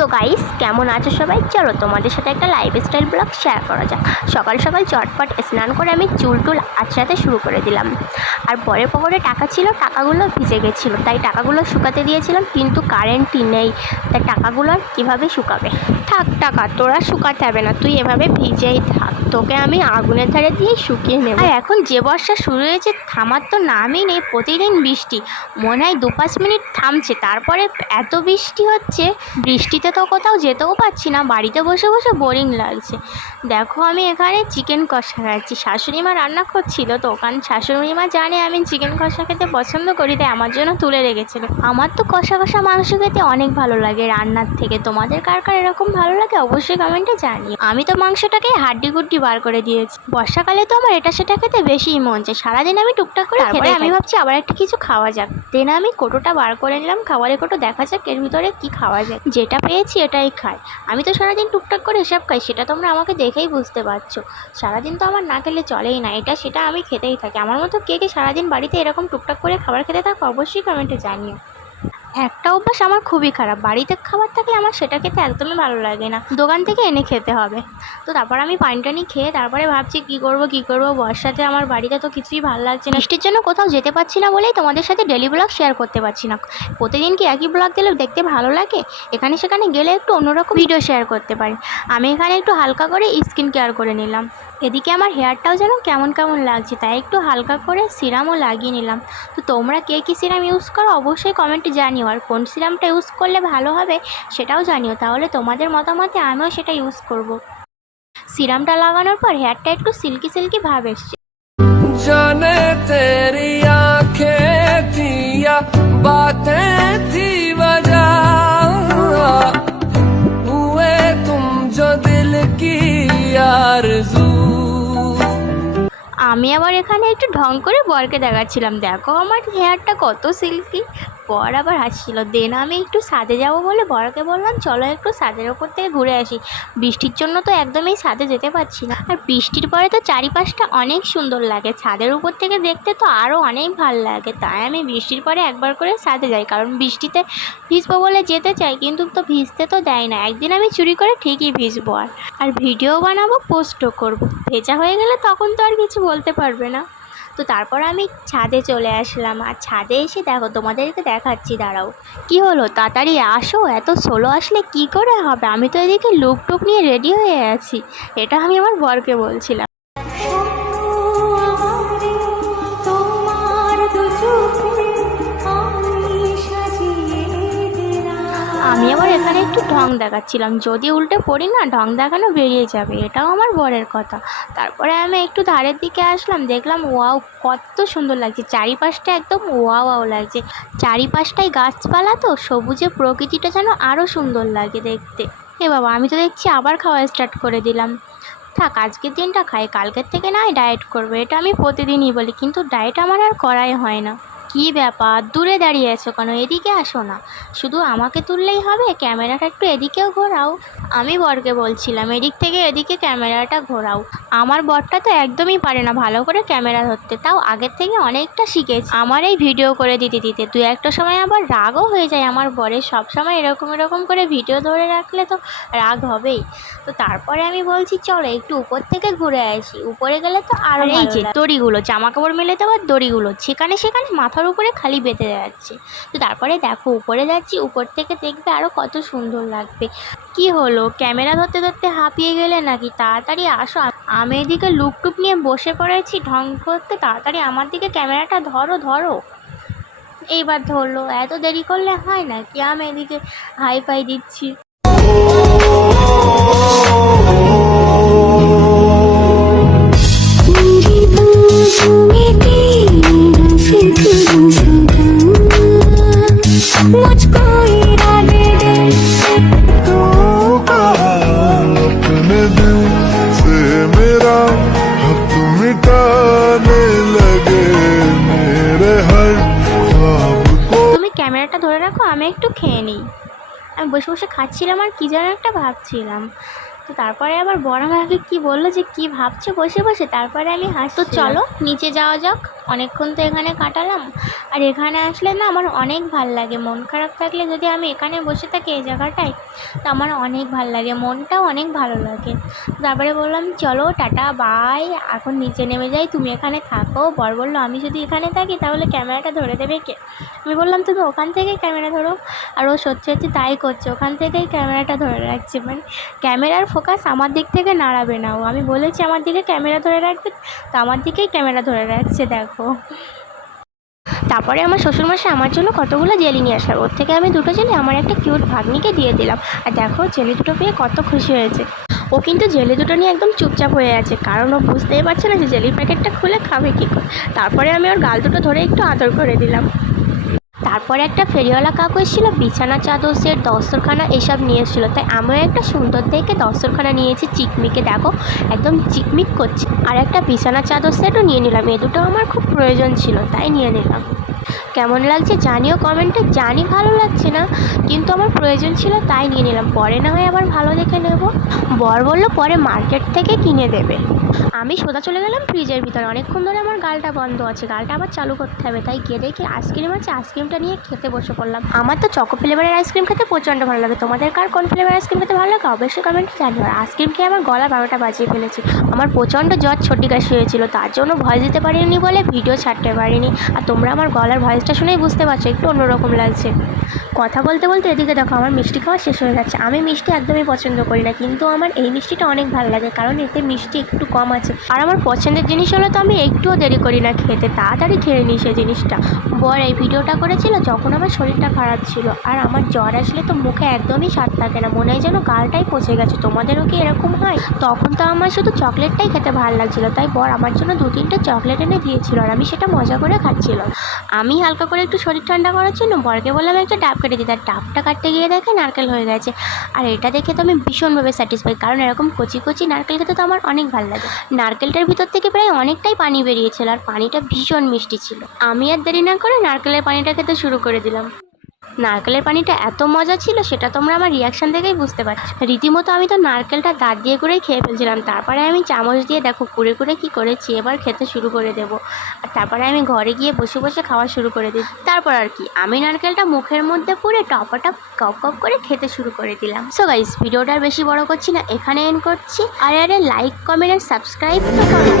So guys, কেমন আছো সবাই? চলো তোমাদের সাথে একটা লাইফস্টাইল ব্লগ শেয়ার করা যাক। সকাল সকাল চটপট স্নান করে আমি চুল আঁচড়াতে শুরু করে দিলাম। আর পরের পকেটে টাকা ছিল, টাকাগুলো ভিজে গেছিলো, তাই টাকাগুলো শুকাতে দিয়েছিলাম, কিন্তু কারেন্টই নেই, তাই টাকাগুলো আর কীভাবে শুকাবে? থাক টাকা, তোরা শুকাতে হবে না, তুই এভাবে ভিজেই থাক, তোকে আমি আগুনের ধারে দিয়ে শুকিয়ে নেব। আর এখন যে বর্ষা শুরু হয়েছে, থামার তো নামই নেই, প্রতিদিন বৃষ্টি। মনে হয় 2-5 মিনিট থামছে, তারপরে এত বৃষ্টি হচ্ছে। বৃষ্টিতে তো কোথাও যেতেও পারছি না, বাড়িতে বসে বসে বোরিং লাগছে। দেখো আমি এখানে চিকেন কষা খাচ্ছি, শাশুড়ি মা রান্না করছিল তো, কারণ শাশুড়ি মা জানে আমি চিকেন কষা খেতে পছন্দ করি, তাই আমার জন্য তুলে রেখেছিল। আমার তো কষা কষা মাংস খেতে অনেক ভালো লাগে রান্নার থেকে। তোমাদের কার কার এরকম ভালো লাগে অবশ্যই কমেন্টে জানিও। আমি তো মাংসটাকে হাড্ডি গুড্ডি বার করে দিয়েছি। বর্ষাকালে তো আমার এটা সেটা খেতে বেশি মন চায়, সারাদিন আমি টুকটাক করে খেতে। আমি ভাবছি আবার একটা কিছু খাওয়া যাক, দেন আমি কোটোটা বার করে নিলাম, খাবারের কোটো, দেখা যাক এর ভিতরে কি খাওয়া যায়। যেটা পেয়েছি এটাই খাই। আমি তো সারাদিন টুকটাক করে এসব খাই, সেটা তোমরা আমাকে দেখেই বুঝতে পারছো। সারাদিন তো আমার না খেলে চলেই না, এটা সেটা আমি খেতেই থাকি। আমার মতো কে কে সারাদিন বাড়িতে এরকম টুকটাক করে খাবার খেতে থাকো অবশ্যই কমেন্টে জানিও। একটা অভ্যাস আমার খুবই খারাপ, বাড়িতে খাবার থাকলে আমার সেটা খেতে একদমই ভালো লাগে না, দোকান থেকে এনে খেতে হবে। তো তারপর আমি পানি টানি খেয়ে তারপরে ভাবছি কী করবো। বর্ষাতে আমার বাড়িতে তো কিছুই ভালো লাগছে না, বৃষ্টির জন্য কোথাও যেতে পারছি না বলেই তোমাদের সাথে ডেলি ব্লগ শেয়ার করতে পারছি না। প্রতিদিন কি একই ব্লগ দিলে দেখতে ভালো লাগে? এখানে সেখানে গেলে একটু অন্যরকম ভিডিও শেয়ার করতে পারি। আমি এখানে একটু হালকা করে স্কিন কেয়ার করে নিলাম। এদিকে আমার হেয়ারটাও যেন কেমন কেমন লাগছে, তাই একটু হালকা করে সিরামও লাগিয়ে নিলাম। তো তোমরা কে কী সিরাম ইউজ করো অবশ্যই কমেন্টে জানিও, আর কোন সিরামটা ইউজ করলে ভালো হবে সেটাও জানিও, তাহলে তোমাদের মতামতে আমিও সেটা ইউজ করব। সিরামটা লাগানোর পর হেয়ারটা একটু সিল্কি সিল্কি ভাব এসছে। जाने तेरी आंखें थी या बातें थी वजह, हुए तुम जो दिल की आरज़ू। আমি আবার এখানে একটু ঢং করে বরকে দেখাচ্ছিলাম, দেখো আমার হেয়ারটা কত সিল্কি। বর আবার হাসছিল। দেন আমি একটু ছাদে যাব বলে বরকে বললাম চলো একটু ছাদের ওপর থেকে ঘুরে আসি। বৃষ্টির জন্য তো একদমই ছাদে যেতে পারছি না, আর বৃষ্টির পরে তো চারিপাশটা অনেক সুন্দর লাগে, ছাদের উপর থেকে দেখতে তো আরও অনেক ভালো লাগে। তাই আমি বৃষ্টির পরে একবার করে ছাদে যাই, কারণ বৃষ্টিতে ভিজবো বলে যেতে চাই, কিন্তু তো ভিজতে তো দেয় না। একদিন আমি চুরি করে ঠিকই ভিজবো, আর ভিডিও বানাবো, পোস্টও করবো। ভেজা হয়ে গেলে তখন তো আর কিছু বলতে পারবে না। তো তারপর আমি ছাদে চলে আসলাম, আর ছাদে এসে দেখো তোমাদেরকে দেখাচ্ছি, দাঁড়াও। কি হলো, তাড়াতাড়ি আসো, এত সোলো আসলে কি করে হবে? আমি তো এদিকে লুক টুক নিয়ে রেডি হয়ে আছি। এটা আমি আমার বরকে বলছিলাম। আমি আবার এখানে একটু ঢং দেখাচ্ছিলাম, যদি উল্টে পড়ি না ঢং দেখানো বেরিয়ে যাবে, এটাও আমার বরের কথা। তারপরে আমি একটু ধারের দিকে আসলাম, দেখলাম ওয়াও কত সুন্দর লাগছে, চারিপাশটা একদম ওয়াও লাগছে। চারিপাশটাই গাছপালা, তো সবুজে প্রকৃতিটা যেন আরও সুন্দর লাগে দেখতে। এ বাবা, আমি তো দেখছি আবার খাওয়া স্টার্ট করে দিলাম। থাক, আজকের দিনটা খাই, কালকের থেকে না ডায়েট করবো, এটা আমি প্রতিদিনই বলি, কিন্তু ডায়েট আমার আর করাই হয় না। কী ব্যাপার, দূরে দাঁড়িয়ে আছো কেন? এদিকে আসো না, শুধু আমাকে তুললেই হবে? ক্যামেরাটা একটু এদিকেও ঘোরাও। আমি বরকে বলছিলাম এদিক থেকে এদিকে ক্যামেরাটা ঘোরাও। আমার বরটা তো একদমই পারে না ভালো করে ক্যামেরা ধরতে, তাও আগের থেকে অনেকটা শিখেছে আমার এই ভিডিও করে দিতে দিতে। তুই একটা সময় আবার রাগও হয়ে যায় আমার বরের, সবসময় এরকম করে ভিডিও ধরে রাখলে তো রাগ হবেই। তো তারপরে আমি বলছি চলো একটু উপর থেকে ঘুরে আসি, উপরে গেলে তো আরও। এই যে দড়িগুলো, জামা কাপড় মেলে দেওয়ার দড়িগুলো সেখানে মাথার উপরে খালি বেঁধে যাচ্ছে। তো তারপরে দেখো উপরে যাচ্ছি, উপর থেকে দেখবে আরও কত সুন্দর লাগবে। কি হলো, ক্যামেরা ধরতে ধরতে হাঁপিয়ে গেলে নাকি? তাড়াতাড়ি আসো, আমি এদিকে লুক টুক নিয়ে বসে পড়েছি ঢং করতে, তাড়াতাড়ি আমার দিকে ক্যামেরাটা ধরো। এইবার ধরলো, এত দেরি করলে হয় না কি? আমি এদিকে হাই ফাই দিচ্ছি। ক্যামেরাটা ধরে রাখো, আমি একটু খেয়ে নিই। আমি বসে বসে খাচ্ছিলাম আর কী যেন একটা ভাবছিলাম। তো তো তারপরে আবার বড় আমাকে কি বললো যে কি ভাবছো বসে বসে, তারপরে আমি তো চলো নিচে যাওয়া যাক, অনেকক্ষণ তো এখানে কাটালাম। আর এখানে আসলে না আমার অনেক ভাল লাগে, মন খারাপ থাকলে যদি আমি এখানে বসে থাকি এই জায়গাটায়, তো আমার অনেক ভাল লাগে, মনটাও অনেক ভালো লাগে। তারপরে বললাম চলো টাটা বাই, এখন নিচে নেমে যাই, তুমি এখানে থাকো। বর বললো আমি যদি এখানে থাকি তাহলে ক্যামেরাটা ধরে দেবে কে? আমি বললাম তুমি ওখান থেকেই ক্যামেরা ধরো। আর ও সত্যি সত্যি তাই করছে, ওখান থেকেই ক্যামেরাটা ধরে রাখছে, মানে ক্যামেরার ফোকাস আমার দিক থেকে নাড়াবে না ও। আমি বলেছি আমার দিকে ক্যামেরা ধরে রাখবে, তো আমার দিকেই ক্যামেরা ধরে রাখছে দেখো। তারপরে আমার শ্বশুরমশাই আমার জন্য কতগুলো জেলি নিয়ে আসার, ওর থেকে আমি দুটো জেলি আমার একটা কিউট ভাগ্নিকে দিয়ে দিলাম। আর দেখো জেলি দুটো পেয়ে কত খুশি হয়েছে। ও কিন্তু জেলি দুটো নিয়ে একদম চুপচাপ হয়ে আছে, কারণ ও বুঝতেই পারছে না যে জেলির প্যাকেটটা খুলে খাবে কী করে। তারপরে আমি ওর গাল দুটো ধরে একটু আদর করে দিলাম। তারপরে একটা ফেরিওয়ালা কাকু এসেছিলো, বিছানা চাদর সেট দস্তরখানা এসব নিয়ে এসেছিলো, তাই আমিও একটা সুন্দর দেখে দস্তরখানা নিয়েছি চিকমিকে, দেখো একদম চিকমিক করছে। আর একটা বিছানা চাদর সেটও নিয়ে নিলাম, এ দুটো আমার খুব প্রয়োজন ছিল তাই নিয়ে নিলাম। কেমন লাগছে জানিও কমেন্টে, জানি ভালো লাগছে না, কিন্তু আমার প্রয়োজন ছিল তাই নিয়ে নিলাম, পরে না হয় আবার ভালো দেখে নেব। বর বললো পরে মার্কেট থেকে কিনে দেবে। আমি সোজা চলে গেলাম ফ্রিজের ভিতরে, অনেকক্ষণ ধরে আমার গালটা বন্ধ আছে, গালটা আবার চালু করতে হবে, তাই গিয়ে দেখি আইসক্রিম আছে, আইসক্রিমটা নিয়ে খেতে বসে পড়লাম। আমার তো চকো ফ্লেভারের আইসক্রিম খেতে প্রচণ্ড ভালো লাগে, তোমাদের কার কোন ফ্লেভার আইসক্রিম খেতে ভালো লাগে অবশ্যই কমেন্টে জানিও। আর আইসক্রিম খেয়ে আমার গলা 12টা বাজিয়ে ফেলেছি, আমার প্রচণ্ড জ্বর সর্দি কাশি হয়েছিল, তার জন্য ভয়েস দিতে পারিনি বলে ভিডিও ছাড়তে পারিনি। আর তোমরা আমার গলার ভয়েসটা শুনেই বুঝতে পারছো একটু অন্যরকম লাগছে। কথা বলতে বলতে এদিকে দেখো আমার মিষ্টি খাওয়া শেষ হয়ে যাচ্ছে। আমি মিষ্টি একদমই পছন্দ করি না, কিন্তু আমার এই মিষ্টিটা অনেক ভালো লাগে, কারণ এতে মিষ্টি একটু কম আছে। আর আমার পছন্দের জিনিস হলো তো আমি একটুও দেরি করি না খেতে, তাড়াতাড়ি খেয়ে নিই সেই জিনিসটা। বর এই ভিডিওটা করেছিল যখন আমার শরীরটা খারাপ ছিল, আর আমার জ্বর আসলে তো মুখে একদমই স্বাদ থাকে না, মনে হয় যেন গালটাই পচে গেছে। তোমাদেরও কি এরকম হয়? তখন তো আমার শুধু চকলেটটাই খেতে ভালো লাগছিলো, তাই বর আমার জন্য 2-3টে চকলেট এনে দিয়েছিল, আর আমি সেটা মজা করে খাচ্ছিলাম। আমি হালকা করে একটু শরীর ঠান্ডা করার জন্য বরকে বললাম একটা ডাব কেটে দিতে, আর ডাবটা কাটতে গিয়ে দেখে নারকেল হয়ে গেছে। আর এটা দেখে তো আমি ভীষণভাবে স্যাটিসফাই, কারণ এরকম কচি কচি নারকেল খেতে তো আমার অনেক ভালো লাগে। নারকেলটার ভিতর থেকে প্রায় অনেকটাই পানি বেরিয়েছিল, আর পানিটা ভীষণ মিষ্টি ছিল। আমি আর দেরি না করে নারকেলের পানিটা খেতে শুরু করে দিলাম। নারকেলের পানিটা এত মজা ছিল সেটা তোমরা আমার রিয়াকশান থেকেই বুঝতে পারছো। রীতিমতো আমি তো নারকেলটা দাঁত দিয়ে করেই খেয়ে ফেলছিলাম, তারপরে আমি চামচ দিয়ে দেখো কুড়ে কুড়ে কী করেছি, এবার খেতে শুরু করে দেবো। আর তারপরে আমি ঘরে গিয়ে বসে বসে খাওয়া শুরু করে দিই। তারপর আর কি আমি নারকেলটা মুখের মধ্যে পুরে টপাটপ কপ কপ করে খেতে শুরু করে দিলাম। সো গাইস ভিডিওটা আর বেশি বড় করছি না, এখানে এন্ড করছি। আরে লাইক কমেন্ট আর সাবস্ক্রাইব তো করো।